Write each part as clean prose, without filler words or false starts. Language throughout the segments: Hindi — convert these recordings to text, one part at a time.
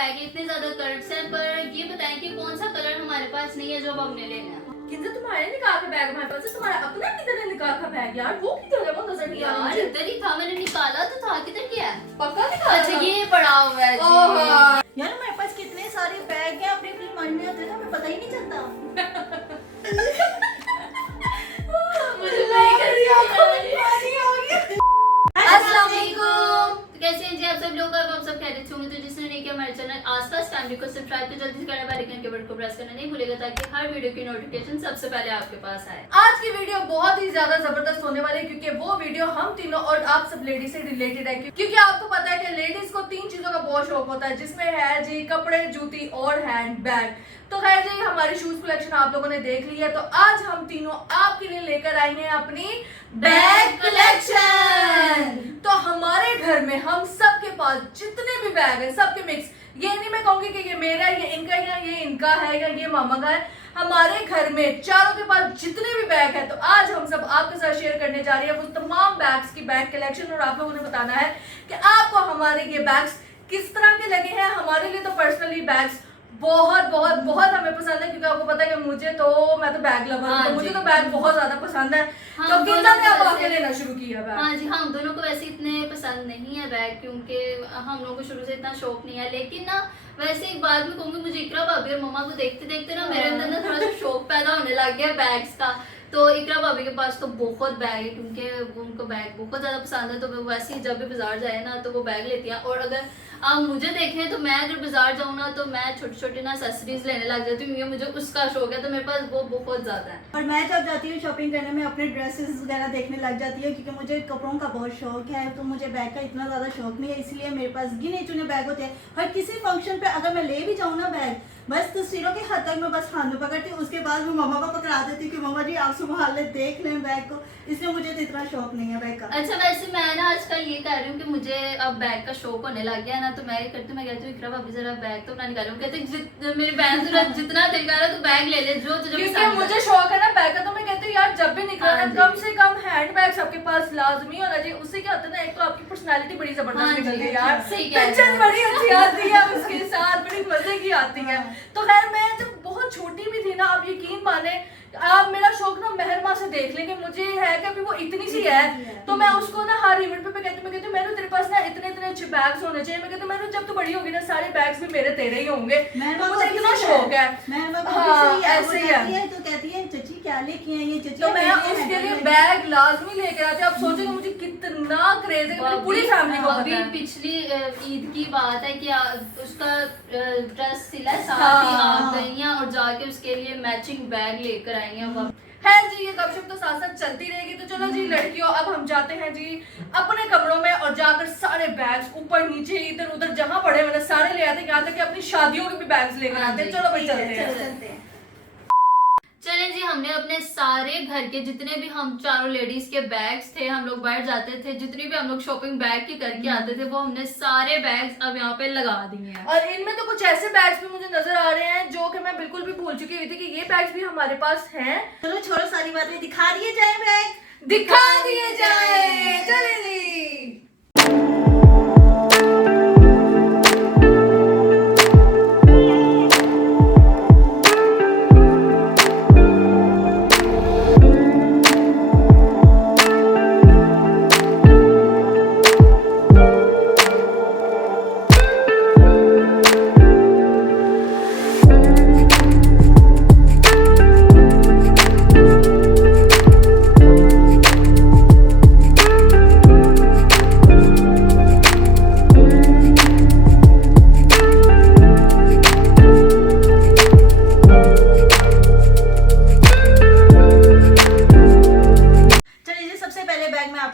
बैग है, इतने ज्यादा कलर्स हैं, पर ये बताएं कि कौन सा कलर हमारे पास नहीं है जो अब हमने लेना है। किंतु तुम्हारे निकाह का बैग हमारे पास है, तुम्हारा अपना किधर है निकाह का बैग यार? वो किधर है? वो नजर नहीं आ रहा यार मुझे। इधर ही था, मैंने निकाला तो था, किधर गया है? पक्का निकाला अच्छा था? ये पड़ा हुआ है ओह जी। यार हमारे पास कितने सारे बैग हैं, अपने अपने मन में होते हैं, हमें पता ही नहीं चलता। मुझे नहीं करती। अस्सलाम वालेकुम। तो कैसे हैं जी आप सब लोग? अब आप सब खैरियत से होंगे। तो जिसने नहीं किया हमारे चैनल आसपास फैमिली को सब्सक्राइब तो जल्दी से करना, बेल आइकन के बटन को प्रेस करना नहीं भूलेगा ताकि हर वीडियो की नोटिफिकेशन सबसे पहले आपके पास आए। आज की वीडियो बहुत ही ज्यादा जबरदस्त होने वाली है क्योंकि वो वीडियो हम तीनों और आप सब लेडीज से रिलेटेड है, क्योंकि आपको पता है कि लेडीज को 3 चीजों का बहुत शौक होता है, जिसमें है जी कपड़े, जूती और हैंड बैग। तो खैर जी हमारी शूज कलेक्शन आप लोगों ने देख ली है, तो आज हम तीनों आपके लिए लेकर आए हैं अपनी बैग कलेक्शन। तो हमारे घर में हम सबके पास जितने भी बैग हैं सबके मिक्स, ये नहीं मैं कहूंगी कि ये मेरा है, ये इनका है, या ये इनका है, या ये मामा का है। हमारे घर में चारों के पास जितने भी बैग है, तो आज हम सब आपके साथ शेयर करने जा रही है वो तमाम बैग्स की बैग कलेक्शन, और आप लोगों ने बताना है कि आपको हमारे ये बैग्स किस तरह के लगे हैं। हमारे लिए तो पर्सनली बैग्स बहुत बहुत बहुत हमें पसंद है, क्योंकि आपको पता है कि मैं तो बैग लवर हूं, तो मुझे तो बैग बहुत ज्यादा पसंद है। तो कितना ने अब आके लेना शुरू किया बैग? हाँ जी, हम दोनों को वैसे इतने पसंद नहीं है बैग, क्योंकि हम लोगों को शुरू से इतना शौक नहीं है। लेकिन ना वैसे एक बात मैं कहूंगी, मुझे इकरा भाभी और मम्मा को देखते देखते ना मेरे अंदर ना थोड़ा सा शौक पैदा होने लग गया बैग्स का। तो इकरा भाभी के पास तो बहुत बैग है, क्योंकि उनको बैग बहुत ज्यादा पसंद है। तो वो वैसे ही जब भी बाजार जाए ना तो वो बैग लेती है। और अगर आप मुझे देखें तो मैं अगर बाजार जाऊँ ना तो मैं छोटे छोटे ना एक्सेसरीज लेने लग जाती हूँ, क्योंकि मुझे उसका शौक है। तो मेरे पास वो बहुत ज्यादा है। और मैं जब जाती हूँ शॉपिंग करने में अपने ड्रेसेस वगैरह देखने लग जाती हूँ, क्योंकि मुझे कपड़ों का बहुत शौक है। तो मुझे बैग का इतना ज़्यादा शौक नहीं है, इसलिए मेरे पास गिने चुने बैग होते हैं। हर किसी फंक्शन पे अगर मैं ले भी जाऊँ ना बैग, बस तस्वीरों के हद तक मैं बस हाथ में पकड़ती हूँ, उसके बाद मैं मम्मा को पकड़ा देती हूँ कि मम्मा जी आप संभाल ले, देख लें बैग को। इसलिए मुझे तो इतना शौक नहीं है बैग का। अच्छा वैसे मैं ना आजकल ये कह रही हूँ कि मुझे अब बैग का शौक होने लग गया है ना, तो मैं ये करती हूँ, मैं कहती हूँ इकरा भाभी जरा बैग तो अपना निकालो। कहते हैं मेरी बहन जरा जितना दिल कर रहा है तो बैग ले ले, जो तुझे क्योंकि पसंद है। मुझे शौक है ना बैग का, तो मैं कहती हूँ यार जब भी निकलना हाँ कम से कम हैंड बैग सबके पास लाजमी होना चाहिए। उससे क्या होता है ना, एक तो आपकी पर्सनालिटी बड़ी हाँ जबरदस्त जी, निकलती है यार, सही कह रहे हैं। पिक्चर बड़ी अच्छी आती है उसके साथ, बड़ी मजे की आती है। तो खैर मैं जब बहुत छोटी भी थी ना, आप यकीन माने, आप मेरा शौक ना मेहरमा से देख लेंगे, मुझे है कि अभी वो इतनी सी है, तो मैं उसको ना हर इवेंट पे कहती हूँ मैंने तेरे पास ना इतने इतने अच्छे बैग्स होने चाहिए। मैं कहती हूँ मैंने जब तू बड़ी होगी ना सारे बैग्स भी मेरे तेरे ही होंगे। तो मुझे इतना शौक है। हाँ, ऐसे ही है। तो कहती है चची क्या लेके आई है चची, तो मैं उसके लिए बैग लाजमी लेकर आती हूँ। आप सोचेंगे मुझे कितना क्रेज है, मेरी पूरी फैमिली को पता अभी है। पिछली ईद की बात है कि उसका ड्रेस सिला है, साथ हाँ। ही आ गई हैं और जाके उसके लिए मैचिंग बैग लेकर आई हैं वो। है जी ये गपशप तो साथ साथ चलती रहेगी। तो चलो जी लड़कियों, अब हम जाते हैं जी अपने कमरों में और जाकर सारे बैग्स ऊपर नीचे इधर उधर जहां पड़े मैंने सारे ले आते हैं, यहाँ तक कि अपनी शादियों के भी बैग्स लेकर आते हैं। चलो भाई चलते हैं। चलें जी, हमने अपने सारे घर के जितने भी हम चारों लेडीज के बैग्स थे, हम लोग बाहर जाते थे, जितनी भी हम लोग शॉपिंग बैग की करके आते थे, वो हमने सारे बैग्स अब यहाँ पे लगा दिए हैं। और इनमें तो कुछ ऐसे बैग्स भी मुझे नजर आ रहे हैं जो कि मैं बिल्कुल भी भूल चुकी हुई थी कि ये बैग्स भी हमारे पास हैं। चलो छोड़ो सारी बातें, दिखा दिए जाए बैग, दिखा दिए जाए। चले जी।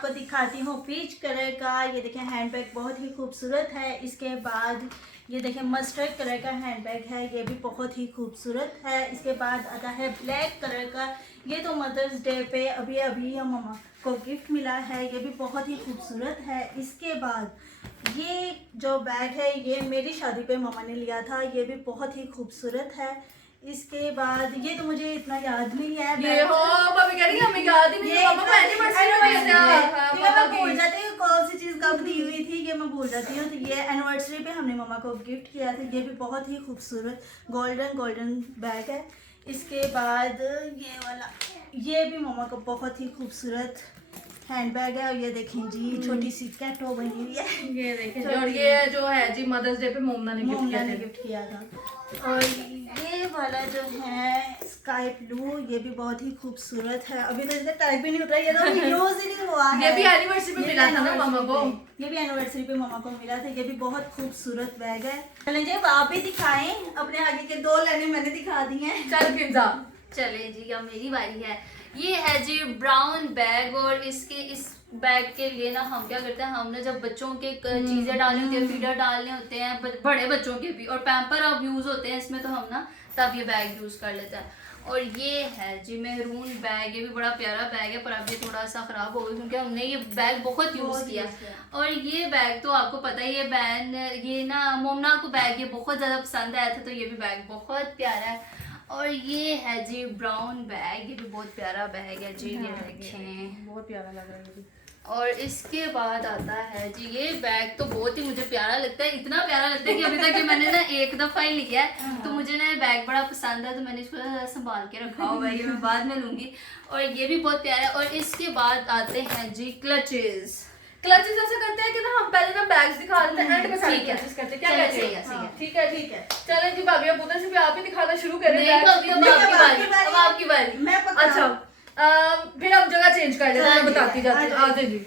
दिखाती हूँ पीच कलर का। ये देखें हैंड बैग बहुत ही खूबसूरत है। इसके बाद ये देखें मस्टर्ड कलर का हैंड बैग है, ये भी बहुत ही खूबसूरत है। इसके बाद आता है ब्लैक कलर का, ये तो मदर्स डे पे अभी अभी हम मम्मा को गिफ्ट मिला है, ये भी बहुत ही खूबसूरत है। इसके बाद ये जो बैग है ये मेरी शादी पे मम्मा ने लिया था, ये भी बहुत ही खूबसूरत है। इसके बाद ये तो मुझे इतना याद नहीं है। ये हो भाभी कह रही है हमें याद ही नहीं है, मम्मा पहली मैं भूल जाती हूँ कौन सी चीज कब दी हुई थी, ये मैं भूल जाती हूँ। तो ये एनिवर्सरी पे हमने मम्मा को गिफ्ट किया था। ये भी बहुत ही खूबसूरत गोल्डन बैग है। इसके बाद ये वाला, ये भी मम्मा को बहुत ही खूबसूरत हैंड बैग है। और ये देखें जी छोटी सी कैटो बनी हुई है। ये देखें और ये जो है जी मदर्स डे पे मोमना ने गिफ्ट किया था। और ये वाला जो है स्काई ब्लू, ये भी बहुत ही खूबसूरत है। अभी तो इसका टाइप भी नहीं उतरा, ये तो यूज ही नहीं हुआ है। ये भी एनिवर्सरी पे मिला था ना मामा को, ये भी एनिवर्सरी पे मामा को मिला था। ये भी बहुत खूबसूरत बैग है। चलें जी अब आप भी दिखाएं, अपने आगे के 2 लाइनें मैंने दिखा दी हैं। चल किंजा चले जी अब मेरी बारी है। ये है जी ब्राउन बैग, और इस बैग के लिए ना हम क्या करते हैं, हमने जब बच्चों के चीजें डालनी होती है, फीडर डालने होते हैं, बड़े बच्चों के भी, और पैम्पर अब यूज होते हैं इसमें, तो हम ना तब ये बैग यूज कर लेते हैं। और ये है जी मेहरून बैग, ये भी बड़ा प्यारा बैग है, पर अब ये थोड़ा सा खराब हो गया क्योंकि हमने ये बैग बहुत यूज किया। और ये बैग तो आपको पता ही है, ये ना मोमना को बैग ये बहुत ज्यादा पसंद आया था, तो ये भी बैग बहुत प्यारा है। और ये है जी ब्राउन बैग, ये भी बहुत प्यारा बैग है जी, ये देखें बहुत प्यारा लग रहा है ये। और इसके बाद आता है जी ये बैग, तो बहुत ही मुझे प्यारा लगता है, इतना प्यारा लगता है कि अभी तक मैंने ना एक दफा ही लिया है, तो मुझे ना ये बैग बड़ा पसंद है, तो मैंने इसको ना संभाल के रखा हुआ है, ये मैं बाद में लूंगी। और ये भी बहुत प्यारा है। और इसके बाद आते हैं जी क्लचेस। क्लचेस ऐसे करते हैं कि ना हम पहले ना बैग्स दिखा देते हैं, एंड पे सारे ठीक है। क्लचेस करते हैं, क्या चलो, कहते सही है, हैं? सही है। ठीक है ठीक है। चलें जी भाभी अब उधर से भी आप ही दिखाना शुरू करें। नहीं, bags। अभी अब आपकी बारी, अब आपकी बारी। मैं अच्छा फिर अब जगह चेंज कर लेते हैं, मैं बताती जाती हूँ। आते जी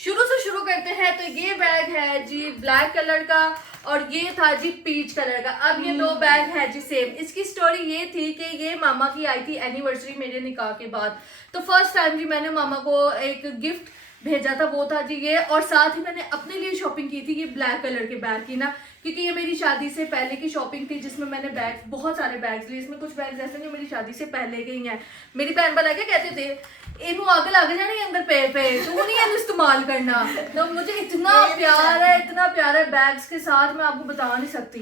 शुरू से शुरू करते हैं। तो ये बैग है जी ब्लैक कलर का, और ये था जी पीच कलर का। अब ये 2 बैग है जी सेम। इसकी स्टोरी ये थी कि ये मामा की आई थी एनिवर्सरी मेरे निकाह के बाद, तो फर्स्ट टाइम जी मैंने मामा को एक गिफ्ट भेजा था, वो था जी ये। और साथ ही मैंने अपने लिए शॉपिंग की थी ये ब्लैक कलर के बैग की ना, क्योंकि ये मेरी शादी से पहले की शॉपिंग थी, जिसमें मैंने बैग बहुत सारे बैग्स लिए। इसमें कुछ बैग्स ऐसे जो मेरी शादी से पहले के ही हैं। मेरी बहन बना के कहते थे इनू आगे लग जानी अंदर पे तू नहीं है इस्तेमाल करना। तो मुझे इतना प्यार है, इतना प्यार है बैग्स के साथ, मैं आपको बता नहीं सकती।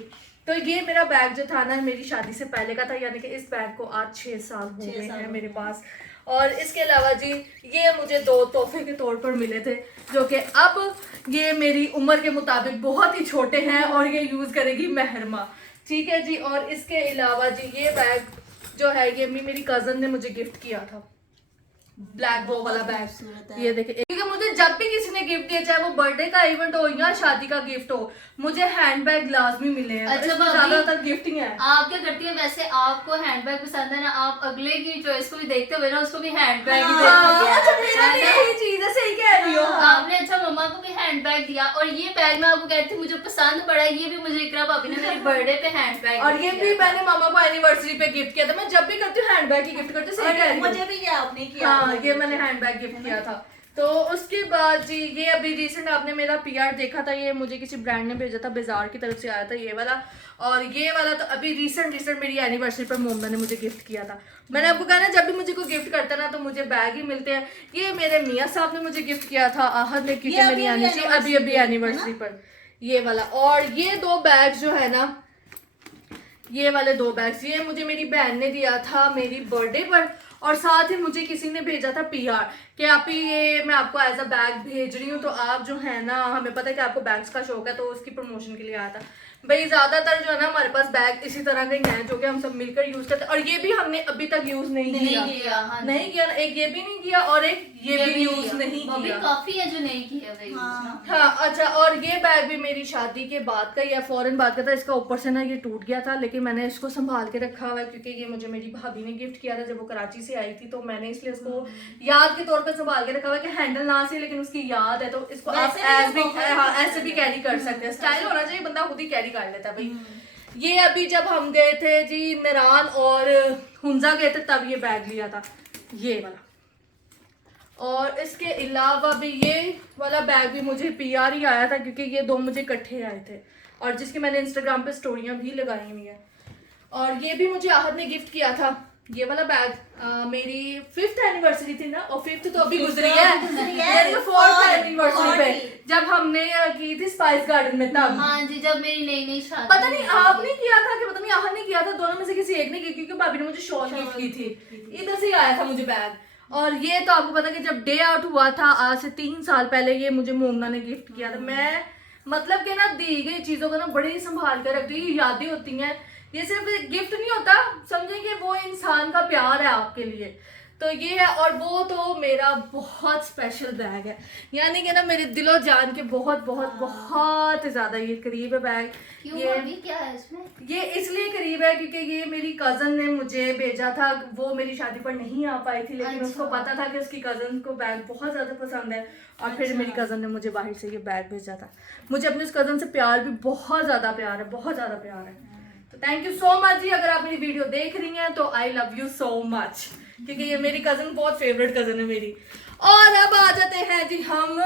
तो ये मेरा बैग जो था ना मेरी शादी से पहले का था, यानी कि इस बैग को आज 6 साल हो गए हैं मेरे पास। और इसके अलावा जी ये मुझे 2 तोहफे के तौर पर मिले थे, जो कि अब ये मेरी उम्र के मुताबिक बहुत ही छोटे हैं, और ये यूज करेगी महरमा। ठीक है जी। और इसके अलावा जी ये बैग जो है ये मेरी कजन ने मुझे गिफ्ट किया था, ब्लैक बो वाला बैग। ये देखिए, क्योंकि मुझे जब भी किसी ने गिफ्ट दिया, चाहे वो बर्थडे का इवेंट हो या शादी का गिफ्ट हो, मुझे हैंडबैग लाजमी मिले हैं। अच्छा, ज्यादातर गिफ्टिंग है। आप क्या करती हैं वैसे, आपको हैंडबैग पसंद है ना, आप अगले की चॉइस को भी देखते हुए ना उसको भी हैंडबैग ही देती हैं। चीज है, सही कह रही हो। आपने अच्छा मम्मा को भी हैंडबैग दिया, और ये बैग मैं आपको कहती थी मुझे पसंद पड़ा, ये भी मुझे इकरा भाभी ने मेरे बर्थडे पे हैंडबैग, और ये भी मैंने मामा को एनिवर्सरी पे गिफ्ट किया था। मैं जब भी करती हूँ हैंडबैग की गिफ्ट करती हूँ, सही कह रही हो। मुझे भी ये आपने किया। हाँ, ये मैंने हैंडबैग गिफ्ट किया था। तो उसके बाद जी ये अभी रिसेंट आपने मेरा पीआर देखा था, ये मुझे किसी ब्रांड ने भेजा था, बाजार की तरफ से आया था ये वाला। और ये वाला तो अभी रिसेंट मेरी एनिवर्सरी पर मोमना ने मुझे गिफ्ट किया था। मैंने आपको कहा ना जब भी मुझे कोई गिफ्ट करता है ना तो मुझे बैग ही मिलते हैं। ये मेरे मियाँ साहब ने मुझे गिफ्ट किया था, आहद ने, क्योंकि मेरी एनिवर्सरी अभी एनिवर्सरी पर ये वाला। और ये 2 बैग जो है ना, ये वाले 2 बैग्स ये मुझे मेरी बहन ने दिया था मेरी बर्थडे पर, और साथ ही मुझे किसी ने भेजा था पीआर कि आप ये मैं आपको एज अ बैग भेज रही हूँ, तो आप जो है ना, हमें पता है कि आपको बैग्स का शौक है, तो उसकी प्रमोशन के लिए आया था। भाई ज्यादातर जो है ना हमारे पास बैग इसी तरह के हैं जो कि हम सब मिलकर यूज करते हैं, और ये भी हमने अभी तक यूज नहीं किया। हाँ, नहीं किया, एक ये भी नहीं किया और एक ये भी यूज नहीं किया। काफी है जो नहीं किया भाई। हाँ अच्छा। और ये बैग भी मेरी शादी के बाद का या फौरन बाद का था। इसका ऊपर से ना ये टूट गया था, लेकिन मैंने इसको संभाल के रखा हुआ है, क्योंकि ये मुझे मेरी भाभी ने गिफ्ट किया था जब वो कराची से आई थी, तो मैंने इसलिए इसको याद के तौर पर संभाल के रखा हुआ है कि हैंडल ना से, लेकिन उसकी याद है, तो इसको आप ऐसे भी कैरी कर सकते हैं। स्टाइल होना चाहिए, बंदा खुद ही कैरी कर लेता है भाई। ये अभी जब हम गए थे जी नारान और हुंजा गए थे, तब ये बैग लिया था, ये वाला। और इसके अलावा भी ये वाला बैग भी मुझे पीआर ही आया था, क्योंकि ये 2 मुझे इकट्ठे आए थे, और जिसकी मैंने इंस्टाग्राम पे स्टोरियां भी लगाई हुई हैं। और ये भी मुझे आहद ने गिफ्ट किया था, ये वाला बैग मेरी 5th एनिवर्सरी थी ना, और 5th तो अभी गुजरी है, यानी 4th एनिवर्सरी पे जब हमने की थी स्पाइस गार्डन में तब। हाँ जी, जब मेरी नई नई शादी। पता नहीं आपने किया था कि पता नहीं आहन ने किया था, दोनों में से किसी एक ने की, क्योंकि भाभी ने मुझे शॉल गिफ्ट की थी, इधर से ही आया था मुझे बैग। और ये तो आपको पता कि जब डे आउट हुआ था आज से 3 साल पहले, ये मुझे मोमना ने गिफ्ट किया था। मैं मतलब कि ना दी गई चीजों को ना बड़े ही संभाल कर रखती हूँ, ये यादें होती हैं, ये सिर्फ गिफ्ट नहीं होता, समझें कि वो इंसान का प्यार है आपके लिए, तो ये है। और वो तो मेरा बहुत स्पेशल बैग है, यानी कि ना मेरे दिलो जान के बहुत बहुत बहुत ज्यादा ये करीब है बैग। क्यों ये अभी क्या है इसमें? ये इसलिए करीब है क्योंकि ये मेरी कजन ने मुझे भेजा था, वो मेरी शादी पर नहीं आ पाई थी, लेकिन उसको पता था कि उसकी कजन को बैग बहुत ज्यादा पसंद है, और फिर मेरी कजन ने मुझे बाहर से ये बैग भेजा था। मुझे अपनी उस कजन से प्यार भी बहुत ज्यादा प्यार है, बहुत ज्यादा प्यार है। तो थैंक यू सो मच जी, अगर आप मेरी वीडियो देख रही हैं तो I love you so much, क्योंकि ये मेरी कजन बहुत फेवरेट कजन है मेरी। और अब आ जाते हैं जी हम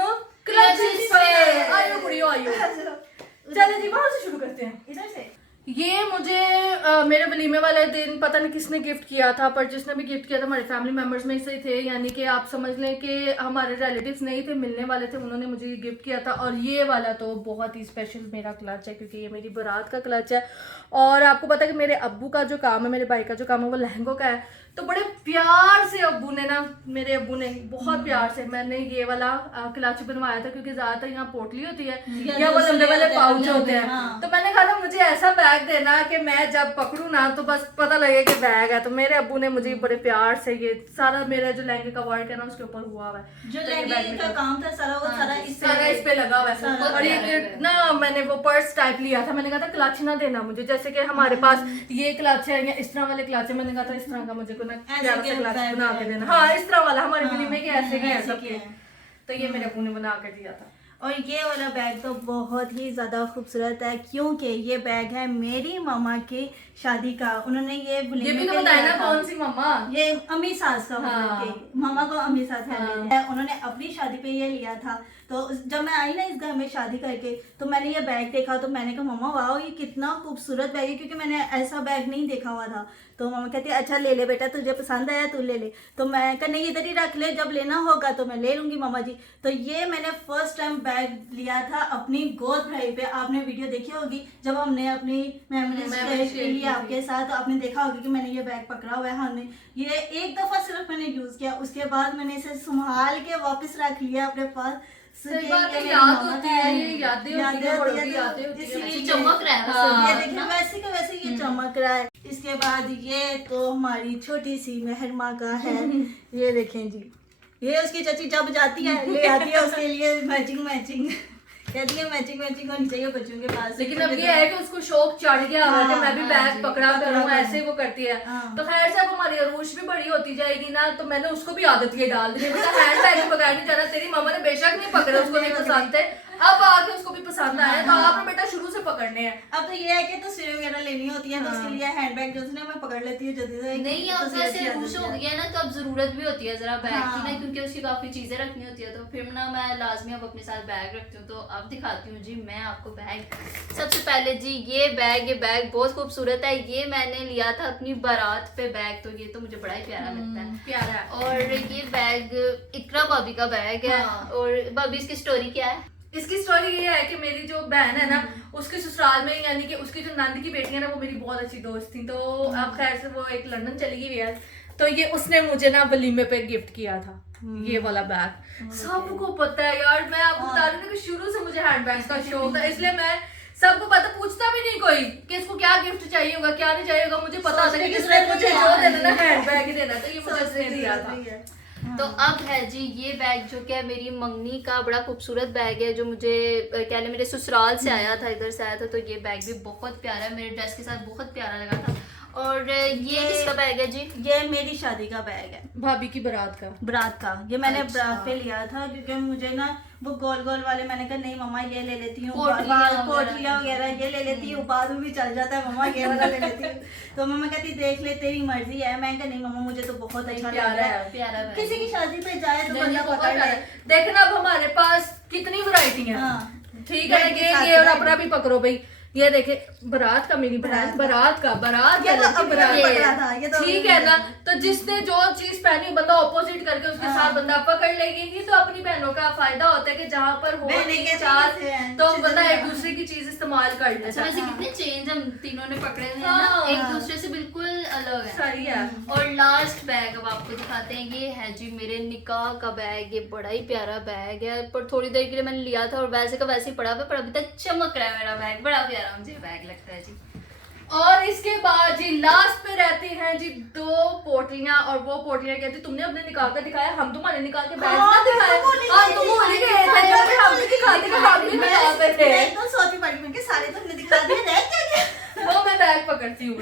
क्लचेस पे। आइयो बुढ़ियो आइयो, चले जी बाहर से शुरू करते हैं, इधर से। ये मुझे मेरे वलीमे वाले दिन पता नहीं किसने गिफ्ट किया था, पर जिसने भी गिफ्ट किया था हमारे फैमिली मेंबर्स में से थे, यानी कि आप समझ लें कि हमारे रिलेटिव्स नहीं थे, मिलने वाले थे, उन्होंने मुझे ये गिफ्ट किया था। और ये वाला तो बहुत ही स्पेशल मेरा क्लच है, क्योंकि ये मेरी बारात का क्लच है। और आपको पता है कि मेरे अब्बू का जो काम है, मेरे भाई का जो काम है वो लहंगों का है, तो बड़े प्यार से अब्बू ने ना, मेरे अब्बू ने बहुत प्यार से मैंने ये वाला क्लच बनवाया था, क्योंकि ज्यादातर यहाँ पोटली होती है या वो लंबे वाले पाउच होते हैं, तो मैंने कहा था मुझे ऐसा बैग देना कि मैं जब पकड़ू ना तो बस पता लगे कि बैग है। तो मेरे अब्बू ने मुझे बड़े प्यार से ये सारा मेरा जो लहंगे का वर्क है ना उसके ऊपर हुआ हुआ है, जो लहंगे का काम था सारा, वो सारा इस पे लगा हुआ है। और ये ना मैंने वो पर्स टाइप लिया था, मैंने कहा था क्लच ना देना मुझे, जैसे कि हमारे पास ये क्लच है या इस तरह वाले क्लच है, मैंने कहा था इस तरह का मुझे कोई प्यारा सा क्लच बना के देना। हाँ इस तरह वाला, हमारे गली में ऐसे के सबके, तो ये मेरे अब्बू ने बना कर दिया था। और ये वाला बैग तो बहुत ही ज़्यादा खूबसूरत है, क्योंकि ये बैग है मेरी मामा की शादी का। उन्होंने ये भी तो बताया ना कौन सी मामा, ये अम्मी सास का हाँ। मामा को अम्मी सास है, हाँ। उन्होंने अपनी शादी पे ये लिया था। तो जब मैं आई ना इस घर में शादी करके, तो मैंने ये बैग देखा, तो मैंने कहा मम्मा वाह ये कितना खूबसूरत बैग है, क्योंकि मैंने ऐसा बैग नहीं देखा हुआ था। तो मम्मा कहती है अच्छा ले ले बेटा, तुझे पसंद आया तू ले ले। तो मैं कहा नहीं इधर ही रख ले, जब लेना होगा तो मैं ले लूंगी मामा जी। तो ये मैंने फर्स्ट टाइम बैग लिया था अपनी गोद भराई पे। आपने वीडियो देखी होगी जब हमने अपनी मेमोरीज शेयर की आपके साथ, तो आपने देखा होगा कि मैंने ये बैग पकड़ा हुआ है। हमने ये एक दफा सिर्फ मैंने यूज किया, उसके बाद मैंने इसे संभाल के वापस रख लिया अपने पास। सही बात है, याद होती है, ये यादें होती हैं, बड़ों की यादें होती हैं। इसलिए चमक रहा है हाँ, ये देखिए वैसे का वैसे ये चमक रहा है। इसके बाद ये तो हमारी छोटी सी मेहरमा का है, ये देखें जी, ये उसकी चाची जब जाती है ले आती है उसके लिए मैचिंग कहती है मैचिंग होनी चाहिए बच्चों के पास। लेकिन अब ये है कि उसको शौक चढ़ गया है कि मैं भी बैग पकड़ा करूँ, ऐसे वो करती है। तो खैर से अब हमारी अरूश भी बड़ी होती जाएगी ना, तो मैंने उसको भी आदत ये डाल दी, बेटा हैंड बैग पकड़ने जाना, तेरी मामा ने बेशक नहीं पकड़े, उसको नहीं पसंद थे, अब आके उसको भी पसंद आया, तो आपने बेटा शुरू से पकड़ने हैं। अब तो ये है कि तस्वीरें वगैरह लेनी होती है, तो उसके लिए हैंड बैग जो है मैं पकड़ लेती हूँ जल्दी से। नहीं अब वैसे रूश हो गया ना, तो अब जरूरत भी होती है जरा बैग की ना, क्योंकि उसकी काफी चीजें रखनी होती है, तो फिर ना मैं लाजमी अब अपने साथ बैग रखती हूँ। तो अब दिखाती हूँ जी मैं आपको बैग। सबसे पहले जी ये बैग बहुत खूबसूरत है, ये मैंने लिया था अपनी बारात पे बैग, तो ये तो मुझे बड़ा ही प्यारा लगता है, प्यारा। और ये बैग इकरा भाभी का बैग है। और भाभी इसकी स्टोरी क्या है? इसकी स्टोरी ये है कि मेरी जो बहन है ना, उसके ससुराल में यानी कि उसकी जो नंद की बेटी है ना, वो मेरी बहुत अच्छी दोस्त थी। तो अब खैर से वो एक लंदन चली गई है, तो ये उसने मुझे ना वलीमे पे गिफ्ट किया था ये वाला बैग। सबको पता है यार, मैं आपको बता रही हूँ कि शुरू से मुझे हैंड बैग्स का शौक था, इसलिए मैं सबको पता, पूछता भी नहीं कोई कि इसको क्या गिफ्ट चाहिए होगा क्या नहीं चाहिए होगा, मुझे पता होता है कि किसने मुझे जो दे देना हैंड बैग ही देना, तो ये मुझे उसने दिया था। तो अब है जी ये बैग जो क्या मेरी मंगनी का बड़ा खूबसूरत बैग है, जो मुझे क्या मेरे ससुराल से आया था, इधर से आया था। तो ये बैग भी बहुत प्यारा है, मेरे ड्रेस के साथ बहुत प्यारा लगा था। और ये किसका बैग है जी? ये मेरी शादी का बैग है, भाभी की बारात का। ये मैंने बारात पे लिया था, क्योंकि मुझे ना वो गोल वाले, मैंने कहा नहीं मम्मा ये ले लेती हूँ, पोटलियाँ वगैरह ये ले लेती हूँ, बाद में भी चल जाता है मम्मा ये वाला ले लेती हूँ। तो मम्मा कहती देख ले तेरी मर्जी है, मैं कहा नहीं मम्मा मुझे तो बहुत अच्छा लग रहा है, प्यारा किसी की शादी पे जाए तो बंदा पकड़ ले। देखना अब हमारे पास कितनी वैरायटी है, ठीक है, ये और अपना भी पकड़ो भाई, ये देखे बारात का, मेरी बहन बारात का ये तो लड़की अभी बारात अभी का। पकड़ा था, ये तो ठीक अभी है ना, पकड़ा था। तो जिसने जो चीज पहनी बंदा ऑपोजिट करके उसके हाँ। साथ बंदा पकड़ लेगी। ही तो अपनी बहनों का फायदा होता है कि जहाँ पर हो बहनें तीन के चार चीज़ें हैं, तो चीज़ें बंदा एक हैं। दूसरे की चीज इस्तेमाल कर लेता अच्छा है। वैसे कितने चेंज हम तीनों ने पकड़े हुए हैं ना, हाँ। एक दूसरे से बिल्कुल अलग है। सही है। और लास्ट बैग अब आपको दिखाते हैं, ये है जी मेरे निकाह का बैग। ये बड़ा ही प्यारा बैग है, पर थोड़ी देर के लिए मैंने लिया था और वैसे का वैसे ही पड़ा हुआ है, पर अभी तक चमक रहा है मेरा बैग। बड़ा प्यारा मुझे बैग लगता है जी। और इसके बाद जी लास्ट पे रहती हैं जी 2 पोटलियां, और वो पोटलियां कहती तुमने अपने निकाल का दिखाया, हम तुम्हारे निकाल के बैग हाँ, ना दिखाए। मैं तो भूल ही हाँ गई तुम थी, भूल ही सारे गए थे, दिखाए, जब हम भी दिखाते थे, हम भी दिखाते थे। मैं एकदम सोची पड़ी, मैं कि सारे तुमने दिखा दिए, रह क्या वो मैं बैग पकड़ती हूँ।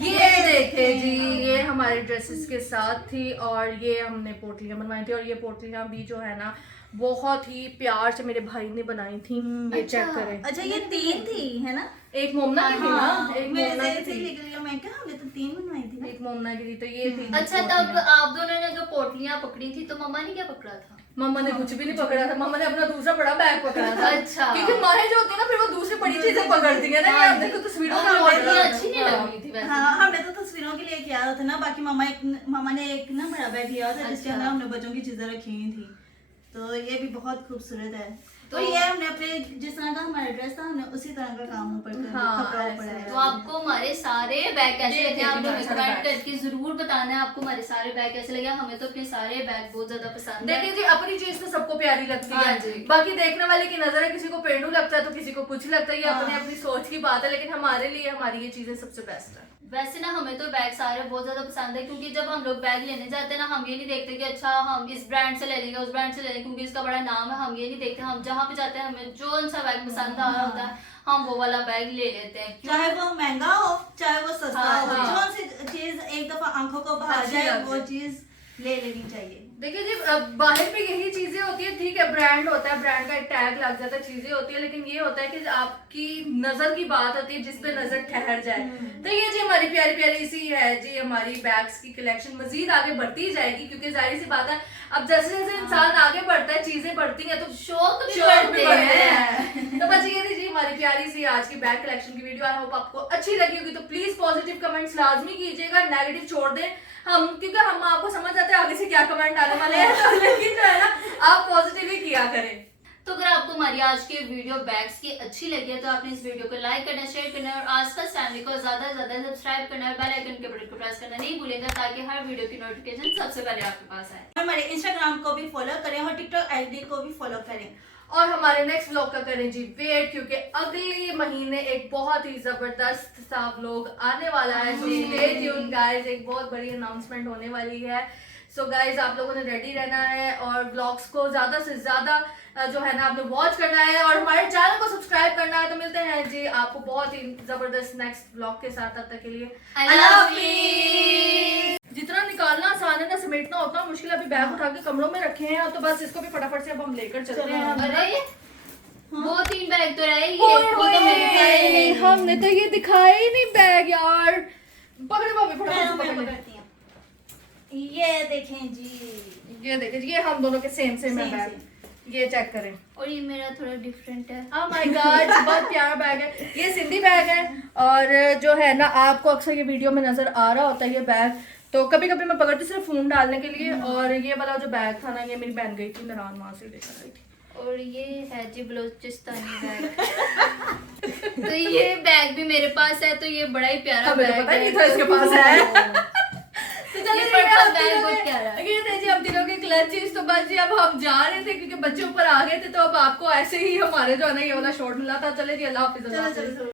ये देखे जी, ये हमारे ड्रेसेस के साथ थी और ये हमने पोटलियां बनवाई थी। और ये पोटलियां भी जो है ना बहुत ही प्यार से मेरे भाई ने बनाई थी। ये चेक करें। अच्छा ये 3 थी है ना? एक मोमना की थी ना, हाँ, एक मेरे मोमना से की थी, निकल गया, मैं क्या हमने तो 3 बनवाई थी ना। एक मोमना की थी, तो ये थी। अच्छा तब आप दोनों ने जो पोटलियां पकड़ी थी तो मम्मा ने क्या पकड़ा था? मम्मा ने कुछ भी नहीं पकड़ा था, मम्मा ने अपना दूसरा बड़ा बैग पकड़ा था। अच्छा। क्योंकि माहें जो होती है ना फिर वो दूसरी बड़ी चीजें पकड़ती है ना। ये हमने तो तस्वीरों और में पोटलियां अच्छी नहीं लग रही थी वैसे। हाँ हमने तो तस्वीरों के लिए किया था ना, बाकी मामा ने एक ना बड़ा बैग लिया था जिसके अच्छा। अंदर हमने बच्चों की चीजें रखी हुई थी, तो ये भी बहुत खूबसूरत है। तो तो- ये हमने अपने जिस तरह का हमारा ड्रेस था हमने उसी तरह का काम ऊपर कर दिया, हाँ, कपड़ा ऊपर ऐसे। है। तो आपको हमारे सारे बैग कैसे ये लगे आप देखिए हमें सारे कमेंट बैग। करके जरूर बताना है आपको हमारे सारे बैग कैसे लगे। हमें तो अपने सारे बैग बहुत ज्यादा पसंद है। देखिए जी, अपनी चीज तो सबको प्यारी लगती हाँ है, जी। बाकी देखने वाले की नजर है, किसी को पेंडू लगता है तो किसी को कुछ लगता है। ये हाँ। अपनी अपनी सोच की बात है, लेकिन हमारे लिए हमारी ये चीजें सबसे बेस्ट है। वैसे ना हमें तो बैग सारे बहुत ज्यादा पसंद है, क्योंकि जब हम लोग बैग लेने जाते हैं ना हम ये नहीं देखते कि अच्छा हम इस ब्रांड से ले लेंगे उस ब्रांड से ले लेंगे क्योंकि इसका बड़ा नाम है। हम ये नहीं देखते, हम जहाँ पे जाते हैं हमें जो सा बैग पसंद आ रहा होता है हम वो वाला बैग ले लेते हैं। क्यों? चाहे वो महंगा हो चाहे वो सस्ता हाँ, हो, हाँ। जो सी चीज एक दफा आंखों को भा अच्छी जाए लगे। वो चीज ले लेनी चाहिए। देखिए जी, बाहर पे यही चीजें होती है, ठीक है ब्रांड होता है, ब्रांड का एक टैग लग जाता है, चीजें होती है, लेकिन ये होता है कि आपकी नजर की बात होती है जिस पे नजर ठहर जाए। तो ये जी हमारी प्यारी प्यारी सी है जी हमारी बैग्स की कलेक्शन मजीद आगे बढ़ती ही जाएगी, क्योंकि जाहिर सी बात है अब जैसे जैसे इंसान आगे बढ़ता है चीजें बढ़ती हैं तो शौक भी शौक भी बढ़ते बढ़ते हैं। हैं। तो बस ये थी जी हमारी प्यारी सी आज की बैग कलेक्शन की वीडियो। आई होप आपको अच्छी लगी होगी, तो प्लीज पॉजिटिव कमेंट्स लाजमी कीजिएगा, नेगेटिव छोड़ दें। हम क्योंकि हम आपको समझ आते हैं आगे से क्या कमेंट आने वाले हैं, तो लेकिन जो है ना आप पॉजिटिव ही किया करें। तो अगर आपको हमारी आज की वीडियो बैग्स की अच्छी लगी है तो आपने इस वीडियो को लाइक करना, शेयर करना और आसपास फैमिली को ज्यादा से ज्यादा सब्सक्राइब करना और बेल आइकन के बटन को प्रेस करना नहीं भूलेगा, ताकि हर वीडियो की नोटिफिकेशन सबसे पहले आपके पास आए। और हमारे इंस्टाग्राम को भी फॉलो करें और टिकटॉक आईडी को भी फॉलो करें। और हमारे नेक्स्ट व्लॉग का करें जी वेट, क्योंकि अगले महीने एक बहुत ही जबरदस्त सा व्लॉग आने वाला है। सो स्टे ट्यून गाइस, एक बहुत बड़ी अनाउंसमेंट होने वाली है। सो गाइस आप लोगों ने रेडी रहना है और व्लॉग्स को ज्यादा से ज्यादा जो है ना आपने वॉच करना है और हमारे चैनल को सब्सक्राइब करना है। तो मिलते हैं जी आपको बहुत ही जबरदस्त नेक्स्ट व्लॉग के साथ, तब तक के लिए अल्लाह हाफिज़। जितना निकालना आसान है ना समेटना उतना मुश्किल है। अभी बैग उठा के कमरों में रखे हैं, तो बस इसको भी फटाफट से अब हम लेकर चलते हैं। अरे वो 3 बैग तो रहे ही ओए वो तो मैंने दिखाए ही नहीं। हमने तो ये दिखाया ही नहीं बैग यार। पकड़े भाभी पैरों फटाफट में से पकड़े। पकड़ती हैं। ये देखें जी, ये देखिए ये हम दोनों के सेम सेम है Same, बैग, ये चेक करें। और ये मेरा थोड़ा डिफरेंट है। Oh my God, बहुत प्यारा बैग है। ये सिंधी बैग है और जो है ना आपको अक्सर ये वीडियो में नजर आ रहा होता है ये बैग, तो कभी कभी मैं पकड़ती सिर्फ फोन डालने के लिए। और ये वाला जो बैग था ना ये मेरी बहन गई थी मेहरान वहां से लेकर आई थी। और ये है जी बलोचिस्तानी बैग। तो ये बैग भी मेरे पास है, तो ये बड़ा ही प्यारा हमें तो बैग पता ही है। नहीं था इसके पास है। तो चलिए ये ये पर्पल हम बैग तीनों बहुत के- प्यारा है। ये थे जी हम तीनों के क्लचेस। तो बस जी अब हम जा रहे थे क्योंकि बच्चे ऊपर आ गए थे, तो अब आपको ऐसे ही हमारे जो है ना ये वाला शॉट मिला था। चले जी अल्लाह हाफिज़। चलो चलो चलो।